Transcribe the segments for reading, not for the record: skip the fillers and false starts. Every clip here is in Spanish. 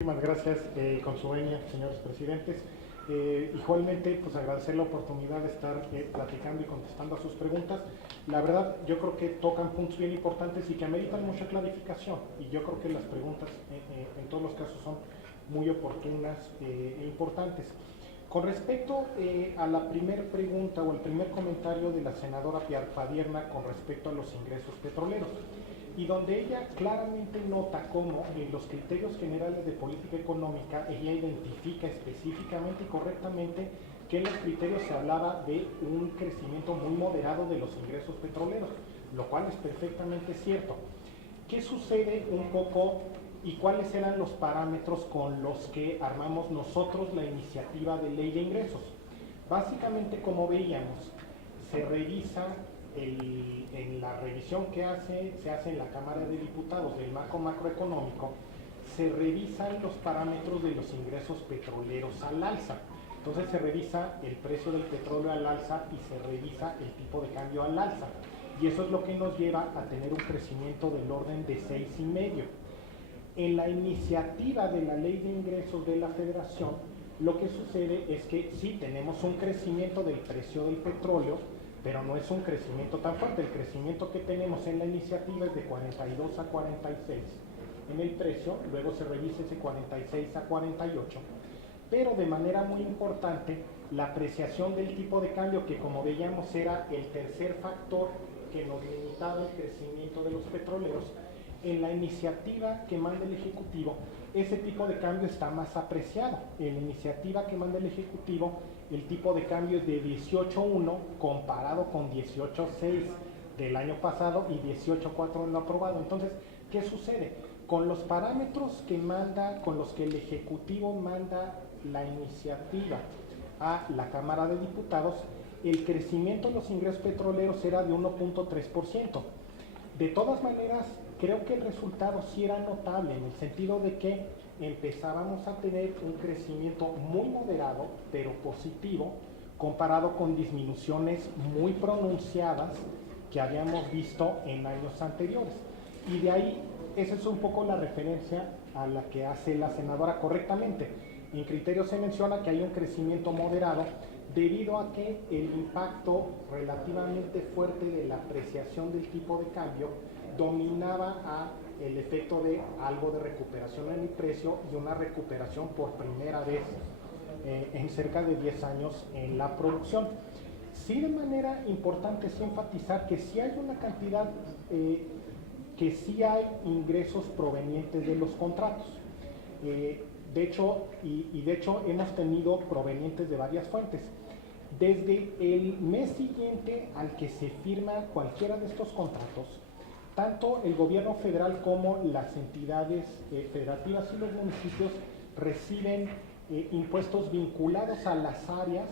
Muchísimas gracias, con su venia, señores presidentes. Igualmente, pues agradecer la oportunidad de estar platicando y contestando a sus preguntas. La verdad, yo creo que tocan puntos bien importantes y que ameritan mucha clarificación. Y yo creo que las preguntas, en todos los casos, son muy oportunas e importantes. Con respecto a la primera pregunta o el primer comentario de la senadora Padierna con respecto a los ingresos petroleros, y donde ella claramente nota cómo en los criterios generales de política económica ella identifica específicamente y correctamente que en los criterios se hablaba de un crecimiento muy moderado de los ingresos petroleros, lo cual es perfectamente cierto. ¿Qué sucede un poco y cuáles eran los parámetros con los que armamos nosotros la iniciativa de ley de ingresos? Básicamente, como veíamos, se revisa en la revisión que se hace en la Cámara de Diputados del marco macroeconómico, se revisan los parámetros de los ingresos petroleros al alza. Entonces se revisa el precio del petróleo al alza y se revisa el tipo de cambio al alza. Y eso es lo que nos lleva a tener un crecimiento del orden de 6,5. En la iniciativa de la Ley de Ingresos de la Federación, lo que sucede es que sí tenemos un crecimiento del precio del petróleo, pero no es un crecimiento tan fuerte. El crecimiento que tenemos en la iniciativa es de 42 a 46 en el precio, luego se revisa ese 46 a 48, pero de manera muy importante la apreciación del tipo de cambio, que como veíamos era el tercer factor que nos limitaba el crecimiento de los petroleros. En la iniciativa que manda el Ejecutivo, ese tipo de cambio está más apreciado. En la iniciativa que manda el Ejecutivo, el tipo de cambio es de 18.1 comparado con 18.6 del año pasado y 18.4 en lo aprobado. Entonces, ¿qué sucede? Con los parámetros que manda, con los que el Ejecutivo manda la iniciativa a la Cámara de Diputados, el crecimiento de los ingresos petroleros era de 1.3%. De todas maneras, creo que el resultado sí era notable, en el sentido de que empezábamos a tener un crecimiento muy moderado, pero positivo, comparado con disminuciones muy pronunciadas que habíamos visto en años anteriores. Y de ahí, esa es un poco la referencia a la que hace la senadora correctamente. En criterios se menciona que hay un crecimiento moderado debido a que el impacto relativamente fuerte de la apreciación del tipo de cambio dominaba a el efecto de algo de recuperación en el precio y una recuperación por primera vez en cerca de 10 años en la producción. Sí, de manera importante es enfatizar que sí hay una cantidad, que sí hay ingresos provenientes de los contratos. De hecho hemos tenido provenientes de varias fuentes. Desde el mes siguiente al que se firma cualquiera de estos contratos, tanto el gobierno federal como las entidades federativas y los municipios reciben impuestos vinculados a las áreas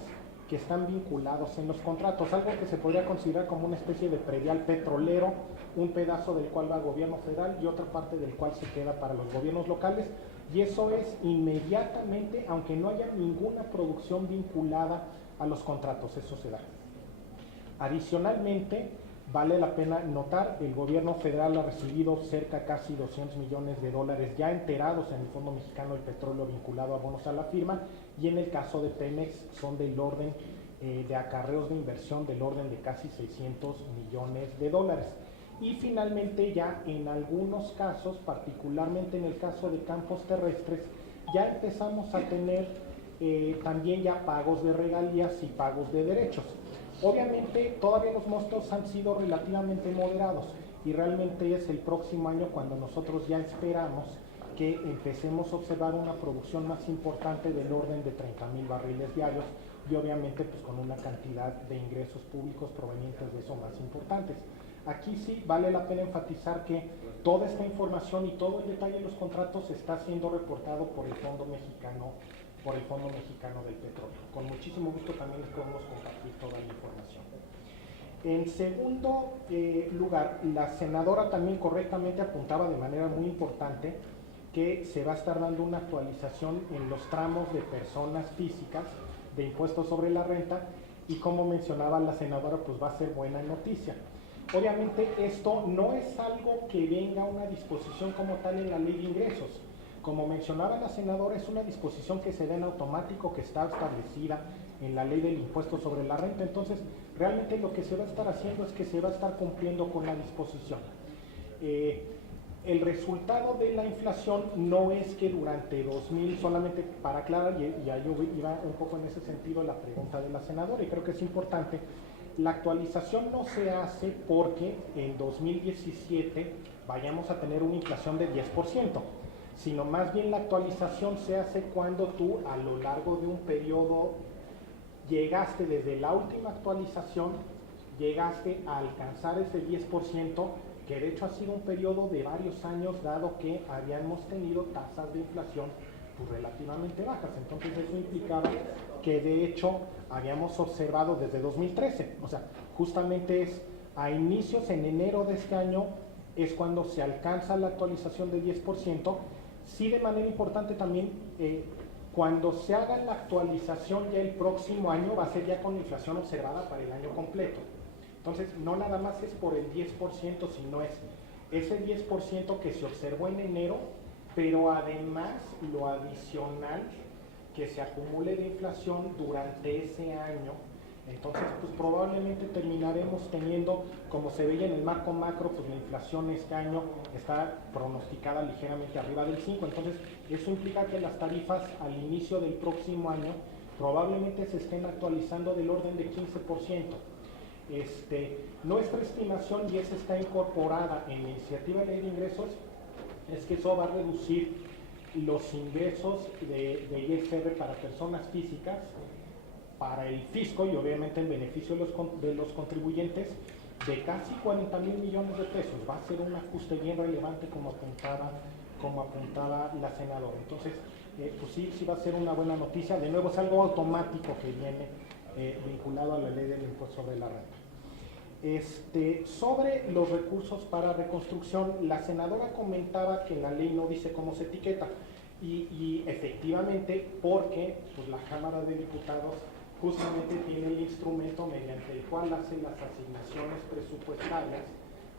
que están vinculados en los contratos, algo que se podría considerar como una especie de predial petrolero, un pedazo del cual va al gobierno federal y otra parte del cual se queda para los gobiernos locales, y eso es inmediatamente, aunque no haya ninguna producción vinculada a los contratos, eso se da. Adicionalmente, vale la pena notar, el gobierno federal ha recibido cerca casi 200 millones de dólares ya enterados en el Fondo Mexicano del Petróleo vinculado a bonos a la firma, y en el caso de Pemex son del orden de acarreos de inversión del orden de casi 600 millones de dólares. Y finalmente, ya en algunos casos, particularmente en el caso de campos terrestres, ya empezamos a tener también ya pagos de regalías y pagos de derechos. Obviamente todavía los montos han sido relativamente moderados y realmente es el próximo año cuando nosotros ya esperamos que empecemos a observar una producción más importante del orden de 30,000 barriles diarios, y obviamente pues con una cantidad de ingresos públicos provenientes de eso más importantes. Aquí sí vale la pena enfatizar que toda esta información y todo el detalle de los contratos está siendo reportado por el Fondo Mexicano del Petróleo. Con muchísimo gusto también les podemos compartir toda la información. En segundo lugar, la senadora también correctamente apuntaba de manera muy importante que se va a estar dando una actualización en los tramos de personas físicas de impuestos sobre la renta, y como mencionaba la senadora, pues va a ser buena noticia. Obviamente esto no es algo que venga a una disposición como tal en la ley de ingresos. como mencionaba la senadora, es una disposición que se da en automático, que está establecida en la ley del impuesto sobre la renta. Entonces, realmente lo que se va a estar haciendo es que se va a estar cumpliendo con la disposición. El resultado de la inflación no es que durante 2000, solamente para aclarar, y ya yo iba un poco en ese sentido la pregunta de la senadora, y creo que es importante, la actualización no se hace porque en 2017 vayamos a tener una inflación de 10%, sino más bien la actualización se hace cuando tú a lo largo de un periodo llegaste desde la última actualización, llegaste a alcanzar ese 10%, que de hecho ha sido un periodo de varios años, dado que habíamos tenido tasas de inflación pues, relativamente bajas. Entonces eso implicaba que de hecho habíamos observado desde 2013, o sea, justamente es a inicios en enero de este año es cuando se alcanza la actualización del 10%. Sí, de manera importante también, cuando se haga la actualización ya el próximo año va a ser ya con inflación observada para el año completo. Entonces, no nada más es por el 10%, sino es ese 10% que se observó en enero, pero además lo adicional que se acumule de inflación durante ese año. Entonces, pues probablemente terminaremos teniendo, como se veía en el marco macro, pues la inflación este año está pronosticada ligeramente arriba del 5%. Entonces, eso implica que las tarifas al inicio del próximo año probablemente se estén actualizando del orden de 15%. Nuestra estimación, y esa está incorporada en la iniciativa de ley de ingresos, es que eso va a reducir los ingresos de ISR para personas físicas, para el fisco y obviamente en beneficio de los contribuyentes, de casi 40,000 millones de pesos. Va a ser un ajuste bien relevante como apuntaba la senadora. Entonces, pues sí va a ser una buena noticia. De nuevo es algo automático que viene vinculado a la ley del impuesto sobre la renta. Sobre los recursos para reconstrucción, la senadora comentaba que la ley no dice cómo se etiqueta y efectivamente porque pues, la Cámara de Diputados justamente tiene el instrumento mediante el cual hace las asignaciones presupuestarias,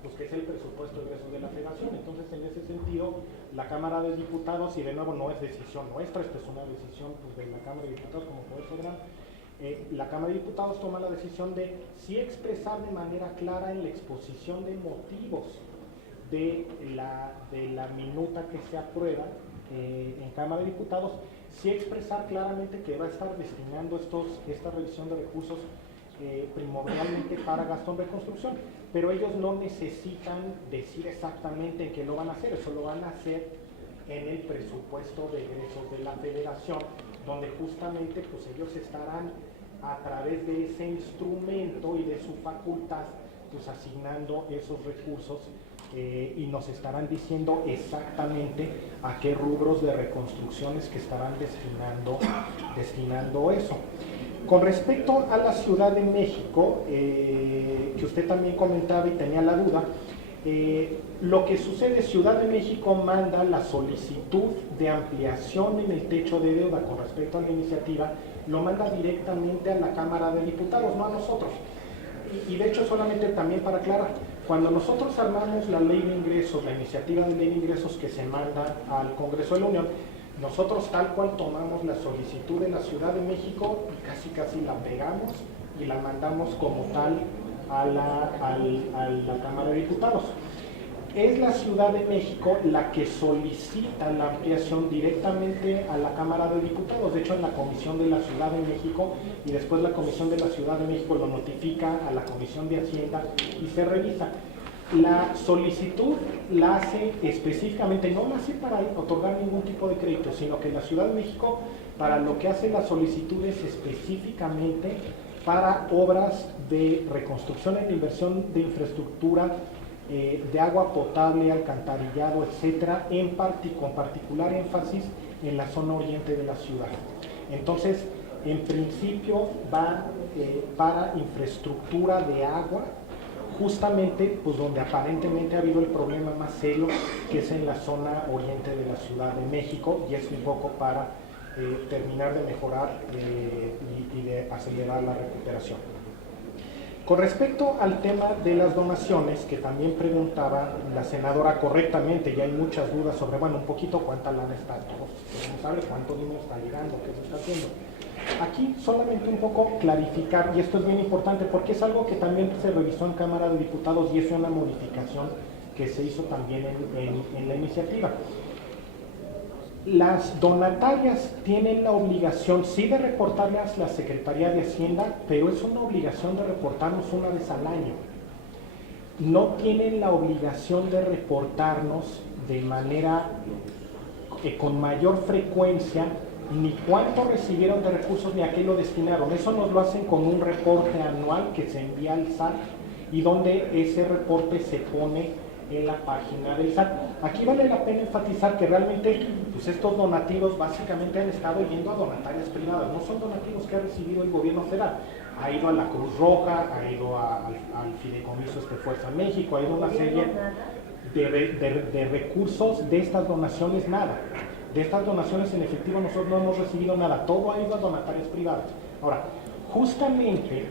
pues que es el presupuesto de egresos de la Federación. Entonces, en ese sentido, la Cámara de Diputados, y de nuevo no es decisión nuestra, esta es una decisión pues, de la Cámara de Diputados como Poder Soberano, la Cámara de Diputados toma la decisión de sí expresar de manera clara en la exposición de motivos de la minuta que se aprueba en Cámara de Diputados, sí expresar claramente que va a estar destinando esta revisión de recursos primordialmente para gasto en reconstrucción, pero ellos no necesitan decir exactamente en qué lo van a hacer, eso lo van a hacer en el presupuesto de egresos de la Federación, donde justamente pues ellos estarán a través de ese instrumento y de su facultad pues asignando esos recursos y nos estarán diciendo exactamente a qué rubros de reconstrucciones que estarán destinando eso. Con respecto a la Ciudad de México, que usted también comentaba y tenía la duda, lo que sucede, Ciudad de México manda la solicitud de ampliación en el techo de deuda con respecto a la iniciativa, lo manda directamente a la Cámara de Diputados, no a nosotros. Y de hecho, solamente también para aclarar, cuando nosotros armamos la ley de ingresos, la iniciativa de ley de ingresos que se manda al Congreso de la Unión, nosotros tal cual tomamos la solicitud de la Ciudad de México y casi la pegamos y la mandamos como tal a la Cámara de Diputados. Es la Ciudad de México la que solicita la ampliación directamente a la Cámara de Diputados, de hecho en la Comisión de la Ciudad de México, y después la Comisión de la Ciudad de México lo notifica a la Comisión de Hacienda y se revisa. La solicitud la hace específicamente, no la hace para otorgar ningún tipo de crédito, sino que la Ciudad de México para lo que hace la solicitud es específicamente para obras de reconstrucción e inversión de infraestructura de agua potable, alcantarillado, etcétera, con particular énfasis en la zona oriente de la ciudad. Entonces, en principio va para infraestructura de agua, justamente pues donde aparentemente ha habido el problema más serio, que es en la zona oriente de la Ciudad de México, y es un poco para terminar de mejorar y de acelerar la recuperación. Con respecto al tema de las donaciones, que también preguntaba la senadora correctamente, ya hay muchas dudas sobre, bueno, un poquito cuánta lana está, todos queremos saber cuánto dinero está llegando, qué se está haciendo. Aquí solamente un poco clarificar, y esto es bien importante porque es algo que también se revisó en Cámara de Diputados y es una modificación que se hizo también en la iniciativa. Las donatarias tienen la obligación, sí, de reportarlas a la Secretaría de Hacienda, pero es una obligación de reportarnos una vez al año. No tienen la obligación de reportarnos de manera con mayor frecuencia ni cuánto recibieron de recursos ni a qué lo destinaron. Eso nos lo hacen con un reporte anual que se envía al SAT y donde ese reporte se pone en la página del SAT. Aquí vale la pena enfatizar que realmente pues estos donativos básicamente han estado yendo a donatarias privadas, no son donativos que ha recibido el gobierno federal. Ha ido a la Cruz Roja, ha ido al Fideicomiso Fuerza México, ha ido a una serie de recursos. De estas donaciones nada. De estas donaciones en efectivo nosotros no hemos recibido nada, todo ha ido a donatarias privadas. Ahora, justamente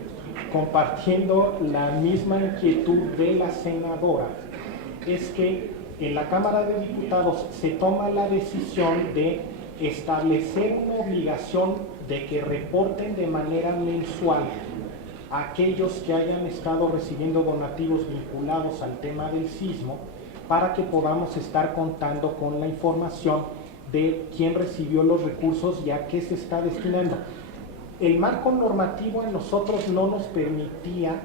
compartiendo la misma inquietud de la senadora, es que en la Cámara de Diputados se toma la decisión de establecer una obligación de que reporten de manera mensual a aquellos que hayan estado recibiendo donativos vinculados al tema del sismo, para que podamos estar contando con la información de quién recibió los recursos y a qué se está destinando. El marco normativo a nosotros no nos permitía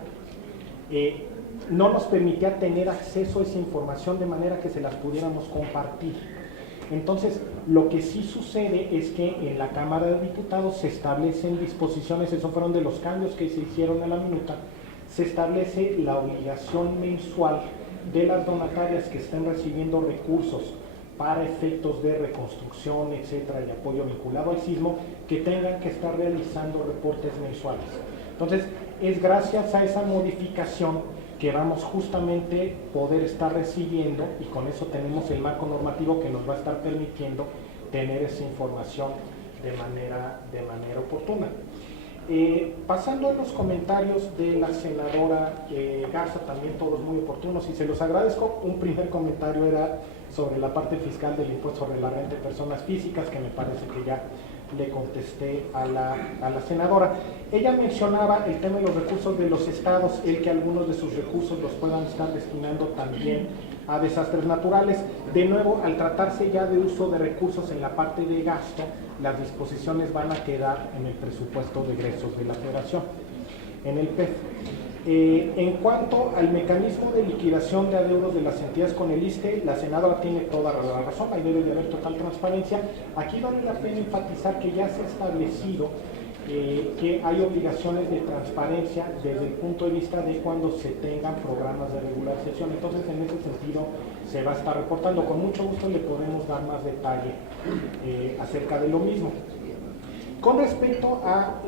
tener acceso a esa información de manera que se las pudiéramos compartir. Entonces, lo que sí sucede es que en la Cámara de Diputados se establecen disposiciones, esos fueron de los cambios que se hicieron a la minuta, se establece la obligación mensual de las donatarias que estén recibiendo recursos para efectos de reconstrucción, etcétera, y apoyo vinculado al sismo, que tengan que estar realizando reportes mensuales. Entonces, es gracias a esa modificación que vamos justamente poder estar recibiendo, y con eso tenemos el marco normativo que nos va a estar permitiendo tener esa información de manera oportuna. Pasando a los comentarios de la senadora Garza, también todos muy oportunos, y se los agradezco. Un primer comentario era sobre la parte fiscal del impuesto sobre la renta de personas físicas, que me parece que ya le contesté a la senadora. Ella mencionaba el tema de los recursos de los estados, el que algunos de sus recursos los puedan estar destinando también a desastres naturales. De nuevo, al tratarse ya de uso de recursos en la parte de gasto, las disposiciones van a quedar en el presupuesto de egresos de la Federación, en el PEF. En cuanto al mecanismo de liquidación de adeudos de las entidades con el ISSSTE, la senadora tiene toda la razón, ahí debe de haber total transparencia. Aquí vale la pena enfatizar que ya se ha establecido que hay obligaciones de transparencia desde el punto de vista de cuando se tengan programas de regularización. Entonces, en ese sentido, se va a estar reportando. Con mucho gusto le podemos dar más detalle acerca de lo mismo. Con respecto a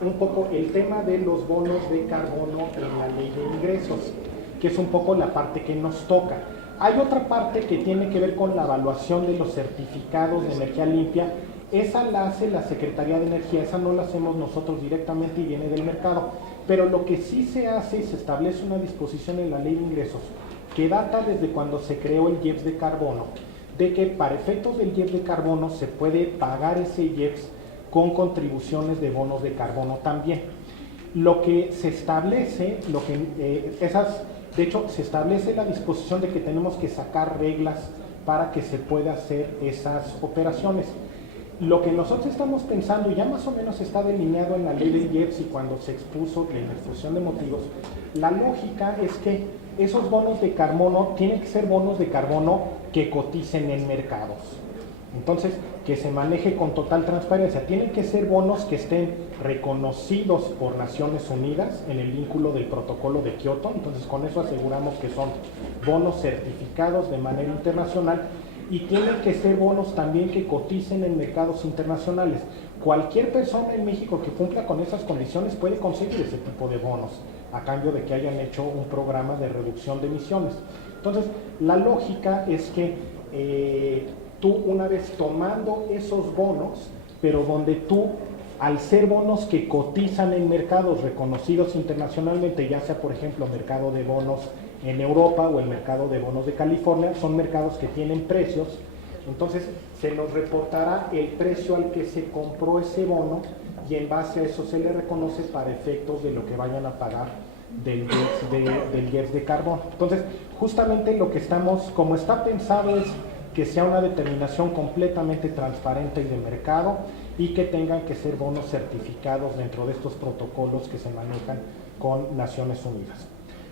un poco el tema de los bonos de carbono en la ley de ingresos, que es un poco la parte que nos toca. Hay otra parte que tiene que ver con la evaluación de los certificados de energía limpia. Esa la hace la Secretaría de Energía, esa no la hacemos nosotros directamente y viene del mercado. Pero lo que sí se hace y se establece una disposición en la ley de ingresos que data desde cuando se creó el IEPS de carbono, de que para efectos del IEPS de carbono se puede pagar ese IEPS con contribuciones de bonos de carbono también. Lo que se establece, de hecho, se establece la disposición de que tenemos que sacar reglas para que se pueda hacer esas operaciones. Lo que nosotros estamos pensando, ya más o menos está delineado en la ley del IEPS y cuando se expuso en la exposición de motivos, la lógica es que esos bonos de carbono tienen que ser bonos de carbono que coticen en mercados. Entonces, que se maneje con total transparencia. Tienen que ser bonos que estén reconocidos por Naciones Unidas en el vínculo del protocolo de Kioto. Entonces, con eso aseguramos que son bonos certificados de manera internacional, y tienen que ser bonos también que coticen en mercados internacionales. Cualquier persona en México que cumpla con esas condiciones puede conseguir ese tipo de bonos, a cambio de que hayan hecho un programa de reducción de emisiones. Entonces, la lógica es que tú, una vez tomando esos bonos, pero donde tú al ser bonos que cotizan en mercados reconocidos internacionalmente, ya sea por ejemplo mercado de bonos en Europa o el mercado de bonos de California, son mercados que tienen precios, entonces se nos reportará el precio al que se compró ese bono y en base a eso se le reconoce para efectos de lo que vayan a pagar del IEPS de carbón. Entonces, justamente lo que estamos, como está pensado, es que sea una determinación completamente transparente y de mercado y que tengan que ser bonos certificados dentro de estos protocolos que se manejan con Naciones Unidas.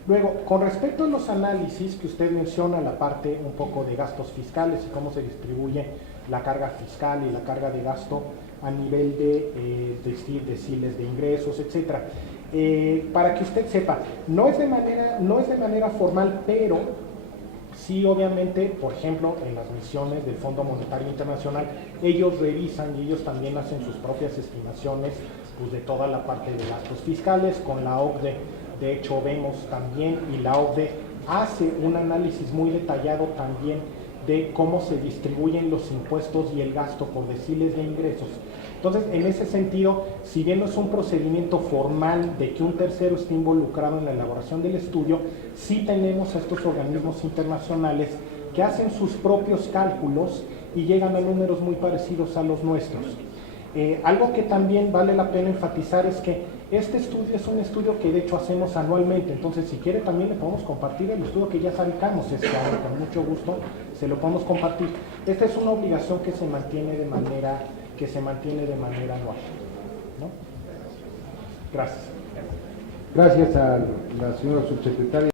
Luego, con respecto a los análisis que usted menciona, la parte un poco de gastos fiscales y cómo se distribuye la carga fiscal y la carga de gasto a nivel de deciles de ingresos, etcétera. Para que usted sepa, no es de manera formal, pero sí, obviamente, por ejemplo, en las misiones del Fondo Monetario Internacional, ellos revisan y ellos también hacen sus propias estimaciones pues, de toda la parte de gastos fiscales. Con la OCDE, de hecho, vemos también, y la OCDE hace un análisis muy detallado también de cómo se distribuyen los impuestos y el gasto por deciles de ingresos. Entonces, en ese sentido, si bien no es un procedimiento formal de que un tercero esté involucrado en la elaboración del estudio, sí tenemos a estos organismos internacionales que hacen sus propios cálculos y llegan a números muy parecidos a los nuestros. Algo que también vale la pena enfatizar es que este estudio es un estudio que de hecho hacemos anualmente, entonces si quiere también le podemos compartir el estudio que ya sacamos este año, con mucho gusto se lo podemos compartir. Esta es una obligación que se mantiene de manera anual, ¿no? Gracias. Gracias a la señora subsecretaria.